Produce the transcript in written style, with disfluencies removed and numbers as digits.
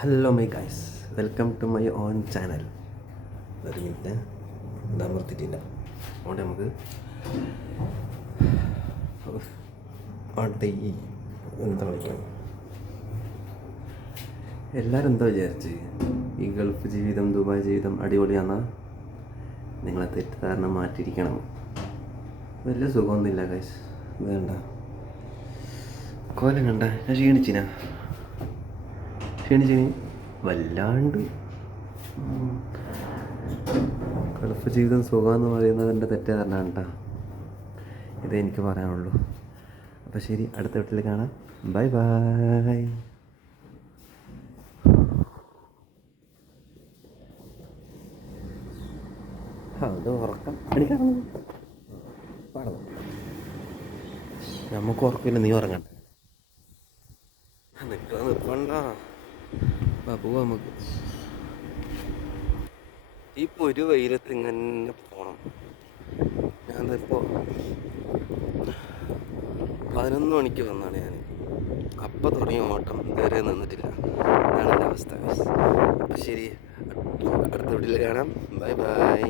Hello my guys, welcome to my own channel. ഒരു minute, ഇതമർത്തിട്ടില്ല. അതുകൊണ്ട് നമുക്ക് ഈ എന്താ വിളിക്കണം. എല്ലാവരും എന്താ വിചാരിച്ച് ഈ ഗൾഫ് ജീവിതം, ദുബായ് ജീവിതം അടിപൊളിയാണെന്നാ? നിങ്ങളെ തെറ്റിദ്ധാരണ മാറ്റിയിരിക്കണം. വലിയ സുഖമൊന്നുമില്ല ഗൈസ്, വേണ്ട. കോലം കണ്ട ഞാൻ ക്ഷീണിച്ചിന് വല്ലാണ്ട്. ഗൾഫ് ജീവിതം സുഖമെന്ന് പറയുന്നത് എൻ്റെ തെറ്റിദ്ധാരണയാണ് കേട്ടോ. ഇതേ എനിക്ക് പറയാനുള്ളൂ. അപ്പോൾ ശരി, അടുത്ത വീട്ടിൽ കാണാം. Bye bye. അത് ഉറക്കം എനിക്കാണ് പാടുന്നു. നമുക്ക് ഉറക്കില്ല, നീ ഉറങ്ങണ്ട. നിൽക്കണ്ട പോവാ നമുക്ക്. ഇപ്പോൾ ഒരു വെയിലത്ത് ഇങ്ങനെ പോകണം. ഞാനിപ്പോൾ 11 മണിക്ക് വന്നാണ് ഞാൻ. അപ്പം തുടങ്ങിയ ഓട്ടം ഇതുവരെ നിന്നിട്ടില്ല. അതാണ് എൻ്റെ അവസ്ഥ. അപ്പം ശരി, അടുത്ത വീട്ടിൽ കാണാം. Bye bye.